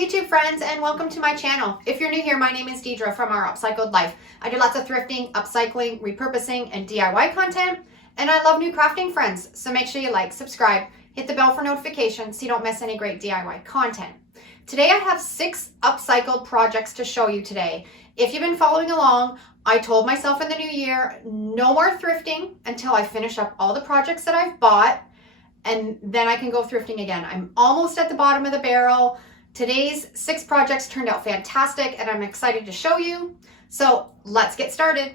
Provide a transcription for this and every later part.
YouTube friends, and welcome to my channel. If you're new here, my name is Deidre from Our Upcycled Life. I do lots of thrifting, upcycling, repurposing, and DIY content, and I love new crafting friends. So make sure you like, subscribe, hit the bell for notifications so you don't miss any great DIY content. Today I have 6 upcycled projects to show you today. If you've been following along, I told myself in the new year, no more thrifting until I finish up all the projects that I've bought, and then I can go thrifting again. I'm almost at the bottom of the barrel. Today's 6 projects turned out fantastic and I'm excited to show you. So let's get started.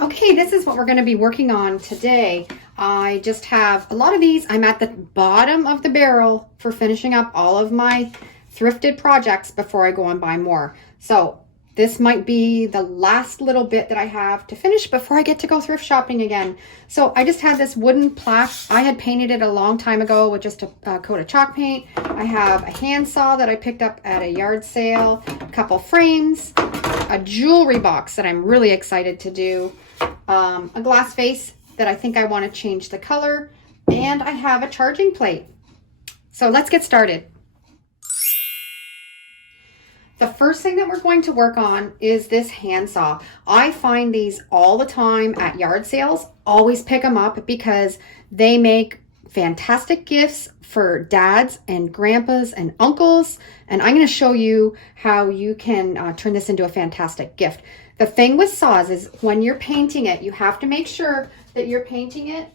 Okay, this is what we're going to be working on today. I just have a lot of these. I'm at the bottom of the barrel for finishing up all of my thrifted projects before I go and buy more. So this might be the last little bit that I have to finish before I get to go thrift shopping again. So I just had this wooden plaque. I had painted it a long time ago with just a coat of chalk paint. I have a handsaw that I picked up at a yard sale, a couple frames, a jewelry box that I'm really excited to do, a glass vase that I think I want to change the color, and I have a charging plate. So let's get started. The first thing that we're going to work on is this handsaw. I find these all the time at yard sales. Always pick them up because they make fantastic gifts for dads and grandpas and uncles. And I'm going to show you how you can turn this into a fantastic gift. The thing with saws is when you're painting it, you have to make sure that you're painting it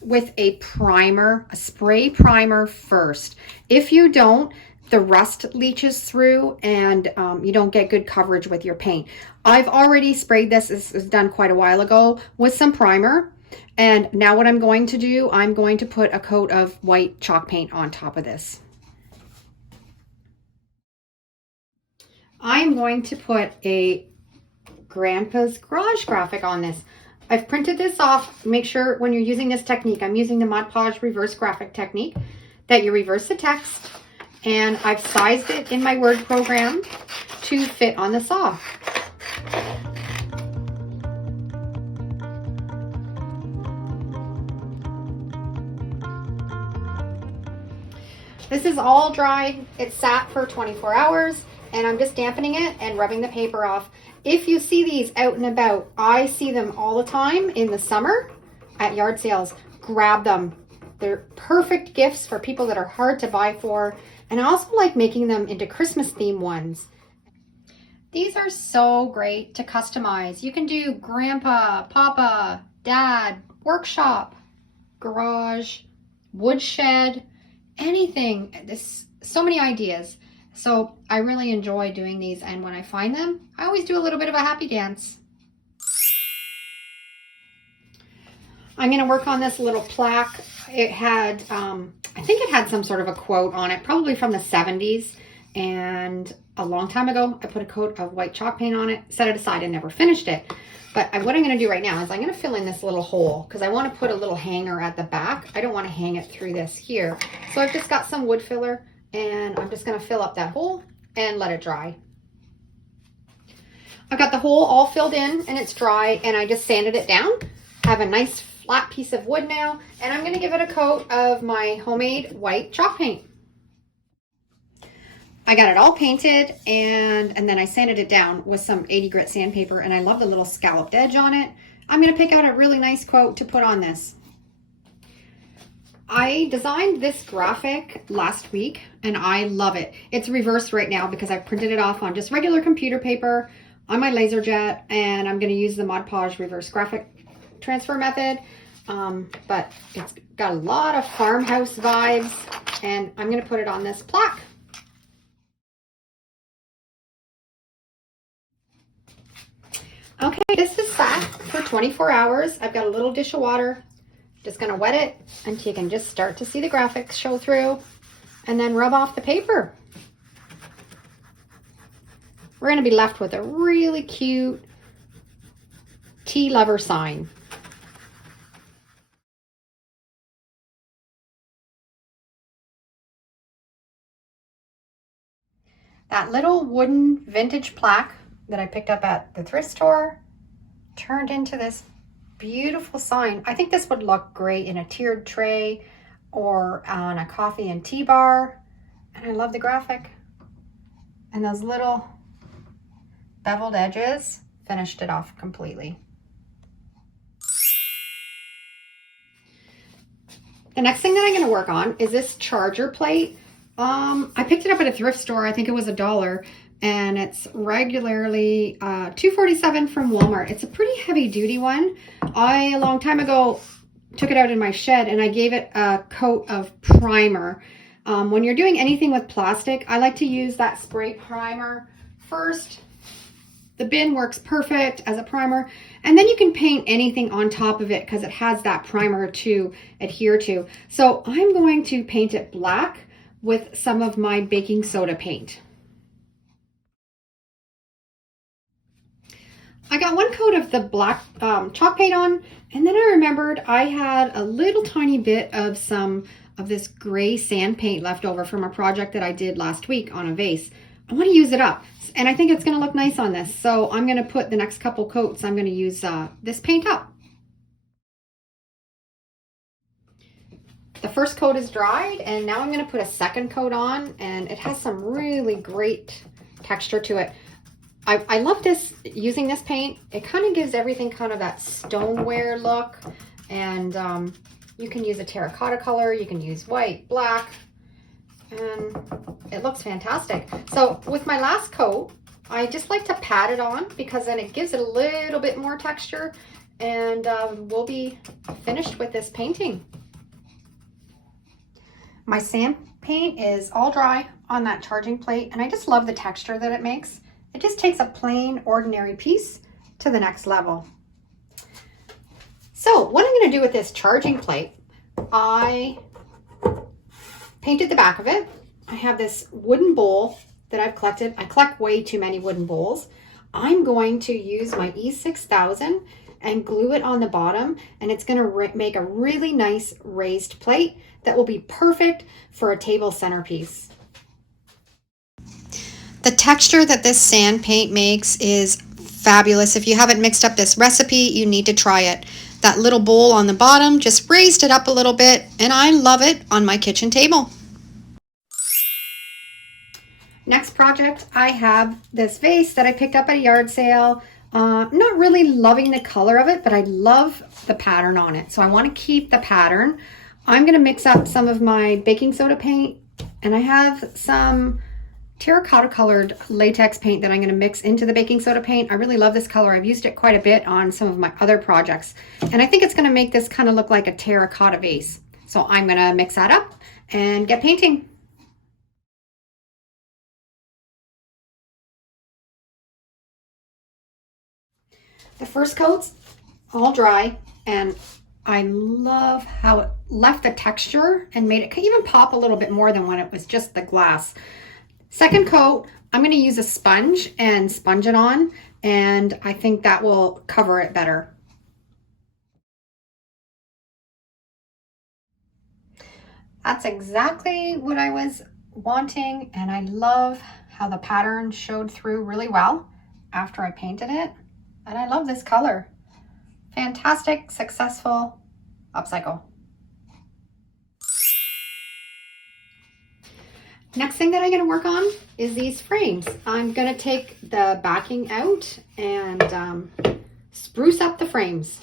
with a primer, a spray primer first. If you don't, the rust leaches through and you don't get good coverage with your paint. I've already sprayed this. This was done quite a while ago with some primer. And now what I'm going to do, I'm going to put a coat of white chalk paint on top of this. I'm going to put a Grandpa's Garage graphic on this. I've printed this off. Make sure when you're using this technique, I'm using the Mod Podge reverse graphic technique, that you reverse the text. And I've sized it in my Word program to fit on the saw. This is all dried. It sat for 24 hours and I'm just dampening it and rubbing the paper off. If you see these out and about, I see them all the time in the summer at yard sales. Grab them. They're perfect gifts for people that are hard to buy for. And I also like making them into Christmas theme ones. These are so great to customize. You can do grandpa, papa, dad, workshop, garage, woodshed, anything. There's so many ideas. So I really enjoy doing these. And when I find them, I always do a little bit of a happy dance. I'm going to work on this little plaque. It had, I think it had some sort of a quote on it, probably from the 70s. And a long time ago, I put a coat of white chalk paint on it, set it aside, and never finished it. But what I'm going to do right now is I'm going to fill in this little hole because I want to put a little hanger at the back. I don't want to hang it through this here. So I've just got some wood filler and I'm just going to fill up that hole and let it dry. I've got the hole all filled in and it's dry, and I just sanded it down. I have a nice flat piece of wood now, and I'm going to give it a coat of my homemade white chalk paint. I got it all painted and then I sanded it down with some 80 grit sandpaper, and I love the little scalloped edge on it. I'm going to pick out a really nice quote to put on this. I designed this graphic last week and I love it. It's reversed right now because I printed it off on just regular computer paper on my laser jet, and I'm going to use the Mod Podge reverse graphic transfer method, but it's got a lot of farmhouse vibes, and I'm going to put it on this plaque. Okay, this is sat for 24 hours. I've got a little dish of water. Just going to wet it until you can just start to see the graphics show through, and then rub off the paper. We're going to be left with a really cute tea lover sign. That little wooden vintage plaque that I picked up at the thrift store turned into this beautiful sign. I think this would look great in a tiered tray or on a coffee and tea bar. And I love the graphic. And those little beveled edges finished it off completely. The next thing that I'm going to work on is this charger plate. I picked it up at a thrift store. I think it was $1, and it's regularly $2.47 from Walmart. It's a pretty heavy duty one. A long time ago, took it out in my shed and I gave it a coat of primer. When you're doing anything with plastic, I like to use that spray primer first. The bin works perfect as a primer, and then you can paint anything on top of it because it has that primer to adhere to. So I'm going to paint it black with some of my baking soda paint. I got one coat of the black chalk paint on, and then I remembered I had a little tiny bit of some of this gray sand paint left over from a project that I did last week on a vase. I want to use it up, and I think it's going to look nice on this. So I'm going to put the next couple coats, I'm going to use this paint up. The first coat is dried, and now I'm going to put a second coat on, and it has some really great texture to it. I love this, using this paint. It kind of gives everything kind of that stoneware look, and you can use a terracotta color, you can use white, black, and it looks fantastic. So with my last coat, I just like to pat it on because then it gives it a little bit more texture, and we'll be finished with this painting. My sand paint is all dry on that charging plate, and I just love the texture that it makes. It just takes a plain, ordinary piece to the next level. So what I'm going to do with this charging plate, I painted the back of it. I have this wooden bowl that I've collected. I collect way too many wooden bowls. I'm going to use my E6000 and glue it on the bottom, and it's going to make a really nice raised plate that will be perfect for a table centerpiece. The texture that this sand paint makes is fabulous. If you haven't mixed up this recipe, you need to try it. That little bowl on the bottom just raised it up a little bit, and I love it on my kitchen table. Next project, I have this vase that I picked up at a yard sale. Not really loving the color of it, but I love the pattern on it. So I want to keep the pattern. I'm going to mix up some of my baking soda paint, and I have some terracotta colored latex paint that I'm going to mix into the baking soda paint. I really love this color. I've used it quite a bit on some of my other projects, and I think it's going to make this kind of look like a terracotta vase. So I'm going to mix that up and get painting. The first coat's all dry, and I love how it left the texture and made it even pop a little bit more than when it was just the glass. Second coat, I'm going to use a sponge and sponge it on, and I think that will cover it better. That's exactly what I was wanting, and I love how the pattern showed through really well after I painted it. And I love this color. Fantastic, successful upcycle. Next thing that I'm going to work on is these frames. I'm going to take the backing out and spruce up the frames.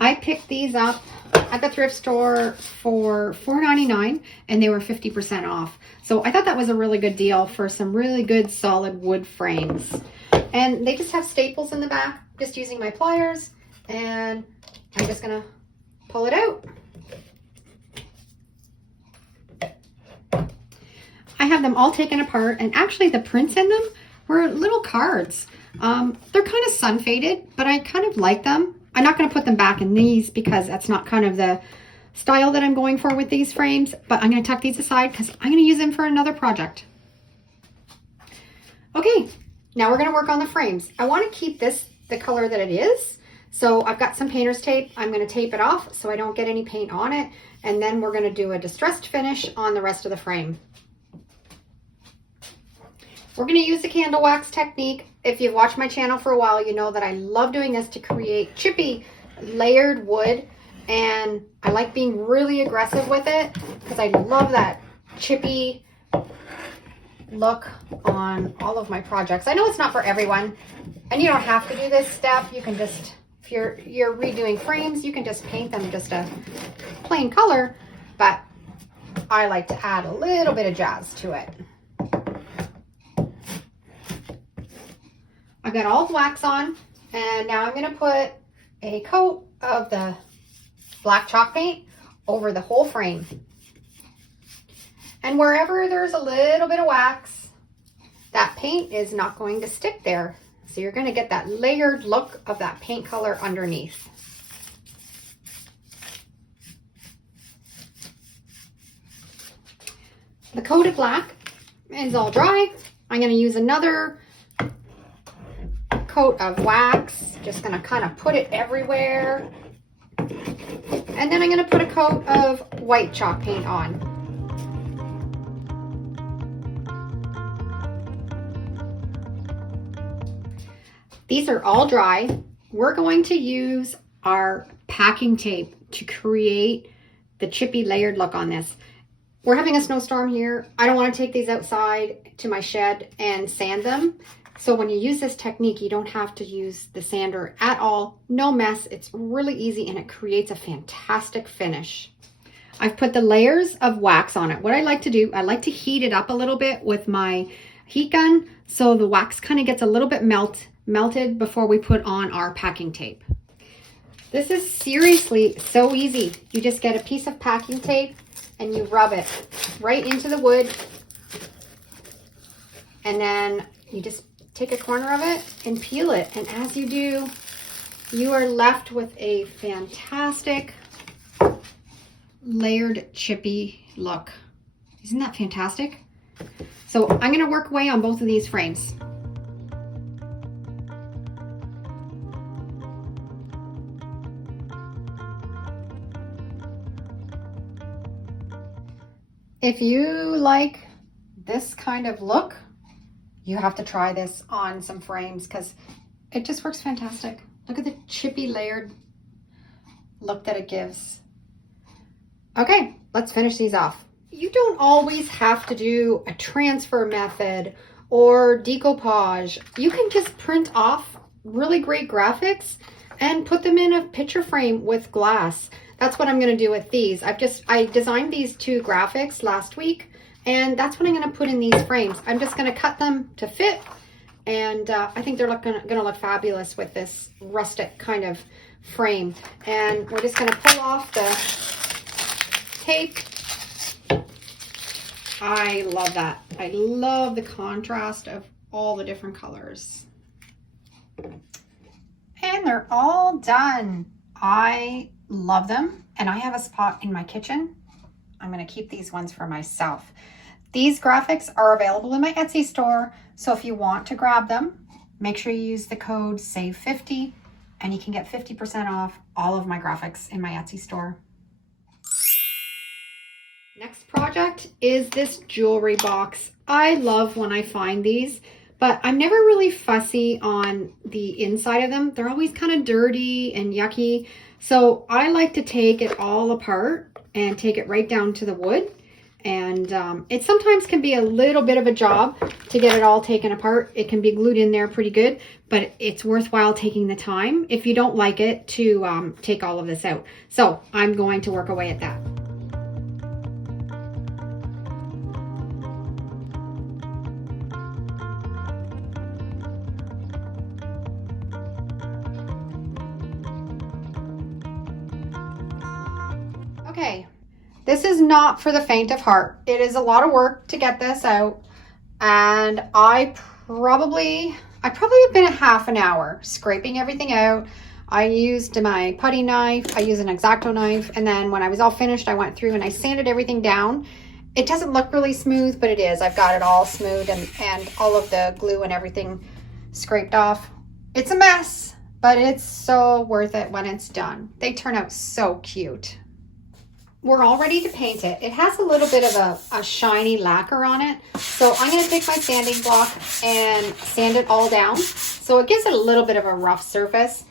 I picked these up at the thrift store for $4.99, and they were 50% off. So I thought that was a really good deal for some really good solid wood frames. And they just have staples in the back, just using my pliers, and I'm just gonna pull it out. I have them all taken apart, and actually the prints in them were little cards. They're kind of sun faded, but I kind of like them. I'm not gonna put them back in these because that's not kind of the style that I'm going for with these frames, but I'm gonna tuck these aside because I'm gonna use them for another project. Okay. Now we're going to work on the frames. I want to keep this the color that it is. So I've got some painter's tape. I'm going to tape it off so I don't get any paint on it. And then we're going to do a distressed finish on the rest of the frame. We're going to use the candle wax technique. If you've watched my channel for a while, you know that I love doing this to create chippy layered wood. And I like being really aggressive with it because I love that chippy look on all of my projects. I know it's not for everyone, and you don't have to do this step. You can just, if you're redoing frames, you can just paint them just a plain color, but I like to add a little bit of jazz to it. I've got all the wax on, and now I'm going to put a coat of the black chalk paint over the whole frame. And wherever there's a little bit of wax, that paint is not going to stick there. So you're going to get that layered look of that paint color underneath. The coated black is all dry. I'm going to use another coat of wax. Just going to kind of put it everywhere. And then I'm going to put a coat of white chalk paint on. These are all dry. We're going to use our packing tape to create the chippy layered look on this. We're having a snowstorm here. I don't want to take these outside to my shed and sand them. So when you use this technique, you don't have to use the sander at all. No mess. It's really easy and it creates a fantastic finish. I've put the layers of wax on it. What I like to do, I like to heat it up a little bit with my heat gun so the wax kind of gets a little bit melted before we put on our packing tape. This is seriously so easy. You just get a piece of packing tape and you rub it right into the wood, and then you just take a corner of it and peel it. And as you do, you are left with a fantastic layered chippy look. Isn't that fantastic? So I'm going to work away on both of these frames. If you like this kind of look, you have to try this on some frames because it just works fantastic. Look at the chippy layered look that it gives. Okay, let's finish these off. You don't always have to do a transfer method or decoupage. You can just print off really great graphics and put them in a picture frame with glass. That's what I'm going to do with these. I designed these two graphics last week, and that's what I'm going to put in these frames. I'm just going to cut them to fit, and I think they're going to look fabulous with this rustic kind of frame. And we're just going to pull off the tape. I love that. I love the contrast of all the different colors. And they're all done. I love them, and I have a spot in my kitchen. I'm going to keep these ones for myself. These graphics are available in my Etsy store, so if you want to grab them, make sure you use the code SAVE50 and you can get 50% off all of my graphics in my Etsy store. Next project is this jewelry box. I love when I find these, but I'm never really fussy on the inside of them. They're always kind of dirty and yucky. So I like to take it all apart and take it right down to the wood. And it sometimes can be a little bit of a job to get it all taken apart. It can be glued in there pretty good, but it's worthwhile taking the time if you don't like it to take all of this out. So I'm going to work away at that. Okay, this is not for the faint of heart. It is a lot of work to get this out, and I probably have been a half an hour scraping everything out. I used my putty knife, I used an X-Acto knife, and then when I was all finished, I went through and I sanded everything down. It doesn't look really smooth, but it is. I've got it all smooth and all of the glue and everything scraped off. It's a mess, but it's so worth it when it's done. They turn out so cute. We're all ready to paint it. It has a little bit of a shiny lacquer on it. So I'm going to take my sanding block and sand it all down. So it gives it a little bit of a rough surface.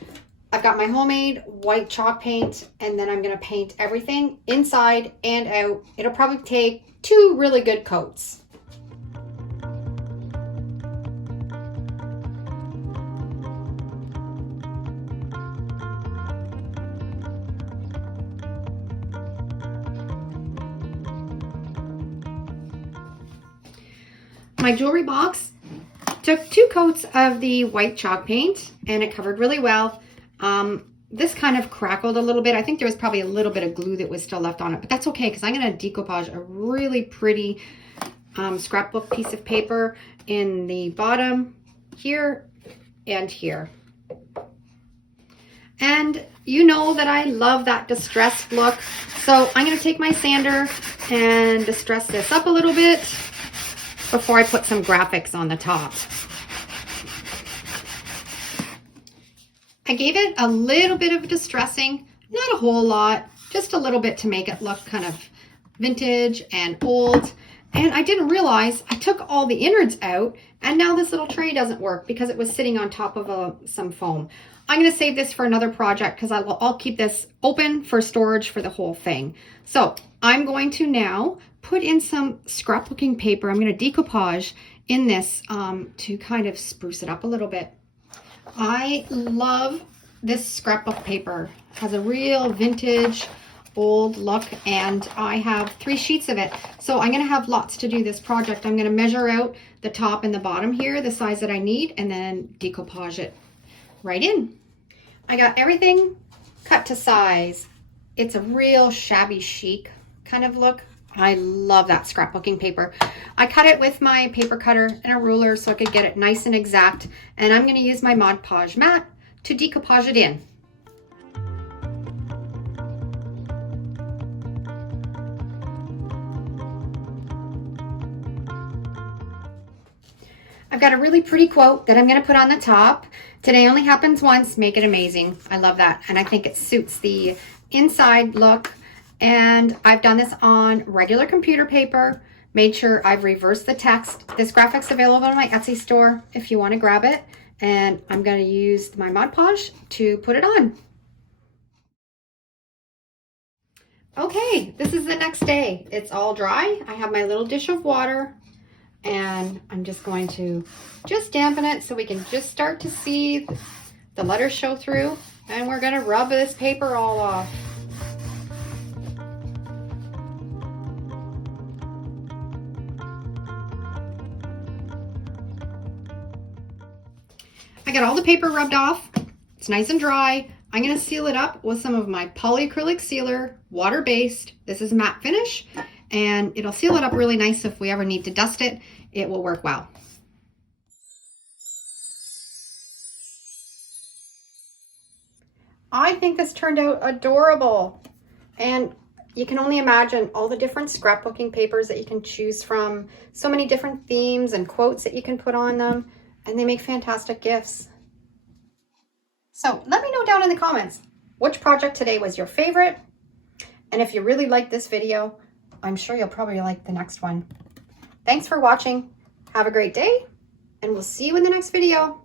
I've got my homemade white chalk paint, and then I'm going to paint everything inside and out. It'll probably take 2 really good coats. my jewelry box took 2 coats of the white chalk paint and it covered really well. This kind of crackled a little bit. I think there was probably a little bit of glue that was still left on it, but that's okay because I'm going to decoupage a really pretty scrapbook piece of paper in the bottom here and here. And you know that I love that distressed look. So I'm going to take my sander and distress this up a little bit before I put some graphics on the top. I gave it a little bit of distressing, not a whole lot, just a little bit to make it look kind of vintage and old. And I didn't realize I took all the innards out and now this little tray doesn't work because it was sitting on top of some foam. I'm going to save this for another project because I'll keep this open for storage for the whole thing. So I'm going to now put in some scrapbooking paper. I'm going to decoupage in this to kind of spruce it up a little bit. I love this scrapbook paper. It has a real vintage old look and I have 3 sheets of it. So I'm going to have lots to do this project. I'm going to measure out the top and the bottom here, the size that I need, and then decoupage it right in. I got everything cut to size. It's a real shabby chic kind of look. I love that scrapbooking paper. I cut it with my paper cutter and a ruler so I could get it nice and exact. And I'm going to use my Mod Podge mat to decoupage it in. I've got a really pretty quote that I'm going to put on the top. Today only happens once, make it amazing. I love that. And I think it suits the inside look. And I've done this on regular computer paper, made sure I've reversed the text. This graphic's available on my Etsy store if you want to grab it. And I'm going to use my Mod Podge to put it on. Okay, this is the next day. It's all dry. I have my little dish of water and I'm just going to dampen it so we can just start to see the letters show through. And we're going to rub this paper all off. I got all the paper rubbed off. It's nice and dry. I'm going to seal it up with some of my polyacrylic sealer, water-based. This is matte finish, and it'll seal it up really nice. If we ever need to dust it, it will work well. I think this turned out adorable. And you can only imagine all the different scrapbooking papers that you can choose from. So many different themes and quotes that you can put on them. And they make fantastic gifts. So let me know down in the comments, which project today was your favorite? And if you really liked this video, I'm sure you'll probably like the next one. Thanks for watching. Have a great day, and we'll see you in the next video.